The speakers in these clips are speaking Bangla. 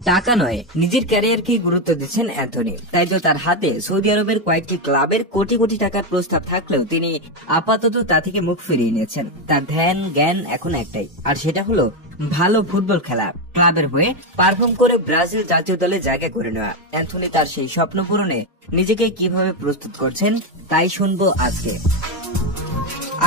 টাকা নয়, নিজের ক্যারিয়ারকে গুরুত্ব দিচ্ছেন অ্যান্থনি। তাই তো তার হাতে সৌদি আরবের কয়েকটি ক্লাবের কোটি কোটি টাকার প্রস্তাব থাকলেও তিনি আপাতত তা থেকে মুখ ফিরিয়ে নিয়েছেন। তার ধ্যান জ্ঞান এখন একটাই, আর সেটা হলো ভালো ফুটবল খেলা, ক্লাবের হয়ে পারফর্ম করে ব্রাজিল জাতীয় দলে জায়গা করে নেওয়া। অ্যান্থনি তার সেই স্বপ্ন পূরণে নিজেকে কিভাবে প্রস্তুত করছেন তাই শুনবো আজকে।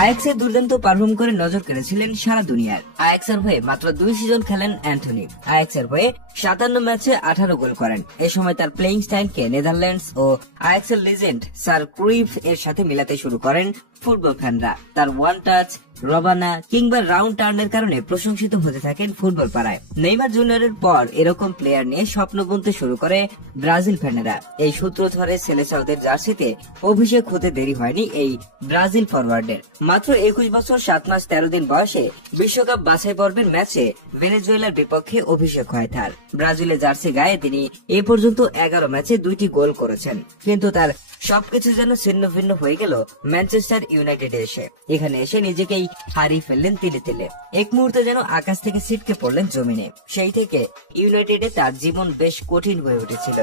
আয়াক্সের দুর্দান্ত পারফর্ম করে নজর কেড়েছিলেন সারা দুনিয়ার। আয়াক্সের হয়ে মাত্র 2 সিজন খেলেন অ্যান্থনি। আয়াক্সের হয়ে 57 ম্যাচে 18 গোল করেন। এ সময় তার প্লেইং স্টাইলকে নেদারল্যান্ডস ও আয়াক্সের লেজেন্ড স্যার ক্রুইফ এর সাথে মিলাতে শুরু করেন ফুটবল ফ্যানরা। তার ওয়ান টাচ, রবানা কিংবা রাউন্ড টার্নের কারণে প্রশংসিত হতে থাকেন ফুটবল পাড়ায়। নেইমার জুনিয়রের পর এরকম প্লেয়ার নিয়ে স্বপ্ন বুনতে শুরু করে ব্রাজিল ফ্যানেরা। এই সূত্র ধরে সেলেসাওদের জার্সিতে অভিষেক হতে দেরি হয়নি এই ব্রাজিল ফরওয়ার্ডের। মাত্র 21 বছর 7 মাস 13 দিন বয়সে বিশ্বকাপ বাছাই পর্বের ম্যাচে ভেনেজুয়েলার বিপক্ষে অভিষেক হয় তার। ব্রাজিলের জার্সি গায়ে তিনি এ পর্যন্ত 11 ম্যাচে 2টি গোল করেছেন। কিন্তু তার সবকিছু যেন ছিন্ন ভিন্ন হয়ে গেল ম্যানচেস্টার ইউনাইটেডে এসে। এখানে এসে নিজেকেই হারিয়ে ফেললেন তিলে তিলে। এক মুহূর্তে যেন আকাশ থেকে ছিটকে পড়লেন জমিনে। সেই থেকে ইউনাইটেডে তার জীবন বেশ কঠিন হয়ে উঠেছিল।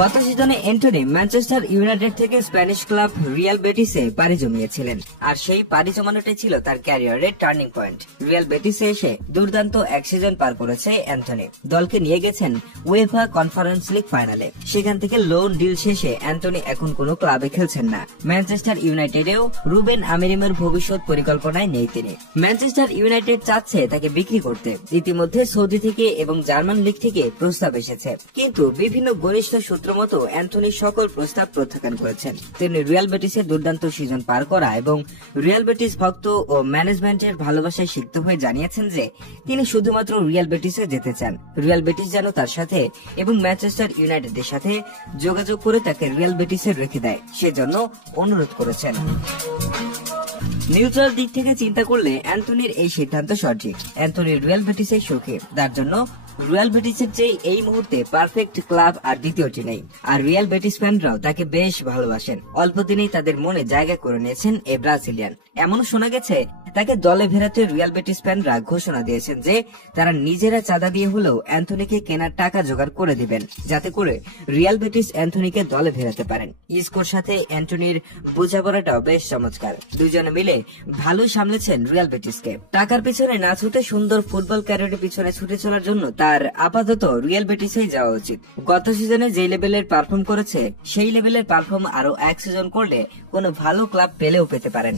গত সিজনে অ্যান্টনি ম্যানচেস্টার ইউনাইটেড থেকে স্প্যানিশ ক্লাব রিয়াল বেটিসে পাড়ি জমিয়েছিলেন, আর সেই পাড়ি জমানোটাই ছিল তার ক্যারিয়ারের টার্নিং পয়েন্ট। রিয়াল বেটিসে এসে দুর্দান্ত এক সিজন পার করেছে অ্যান্টনি। দলকে নিয়ে গেছেন উয়েফা কনফারেন্স লিগ ফাইনালে। সেখান থেকে লোন ডিল শেষে অ্যান্টনি এখন কোনো ক্লাবে খেলছেন না। ম্যানচেস্টার ইউনাইটেডেও রুবেন আমিরিমের ভবিষ্যৎ পরিকল্পনায় নেই তিনি। ম্যানচেস্টার ইউনাইটেড চাচ্ছে তাকে বিক্রি করতে। ইতিমধ্যে সৌদি থেকে এবং জার্মান লিগ থেকে প্রস্তাব এসেছে, কিন্তু বিভিন্ন ঘনিষ্ঠ সূত্র মতো অ্যান্থনি সকল প্রস্তাব প্রত্যাখ্যান করেছেন। তিনি রিয়াল বেটিসের দুর্দান্ত সিজন পার করা এবং রিয়াল বেটিস ভক্ত ও ম্যানেজমেন্টের ভালোবাসায় সিক্ত হয়ে জানিয়েছেন যে তিনি শুধুমাত্র রিয়াল বেটিসে যেতে চান। রিয়াল বেটিস যেন তার সাথে এবং ম্যানচেস্টার ইউনাইটেডের সাথে যোগাযোগ করে তাকে রিয়াল বেটিসে রেখে দেয়, সেজন্য অনুরোধ করেছেন। নিউট্রাল দিক থেকে চিন্তা করলে অ্যান্থনির এই সিদ্ধান্ত সঠিক। অ্যান্থনির রিয়াল বেটিসে সুখী, তার জন্য রিয়াল বেটিসের চেয়ে এই মুহূর্তে পারফেক্ট ক্লাব আর দ্বিতীয়টি নেই। আর রিয়াল বেটিস ফ্যানরাও তাকে বেশ ভালোবাসেন। অল্প দিনেই তাদের মনে জায়গা করে নিয়েছেন এই ব্রাজিলিয়ান। এমনও শোনা গেছে তাকে দলে ফেরাতে রিয়াল বেটিস ফ্যানরা ঘোষণা দিয়েছেন যে তারা নিজেরা চাঁদা দিয়ে হলেও অ্যান্থনিকে কেনার টাকা জোগাড় করে দিবেন, যাতে করে রিয়াল বেটিস অ্যান্থনিকে দলে ফেরাতে পারেন। ইসকোর সাথে অ্যান্টনির বোঝাপড়াটাও বেশ চমৎকার। দুজনে মিলে ভালোই সামলেছেন রিয়াল বেটিসকে। টাকার পিছনে না ছুটে সুন্দর ফুটবল ক্যারিয়ারের পিছনে ছুটে চলার জন্য তার আপাতত রিয়াল বেটিসেই যাওয়া উচিত। গত সিজনে যে লেভেলের পারফর্ম করেছে সেই লেভেলের পারফর্ম আরো এক সিজন করলে কোনো ভালো ক্লাব পেলেও পেতে পারেন।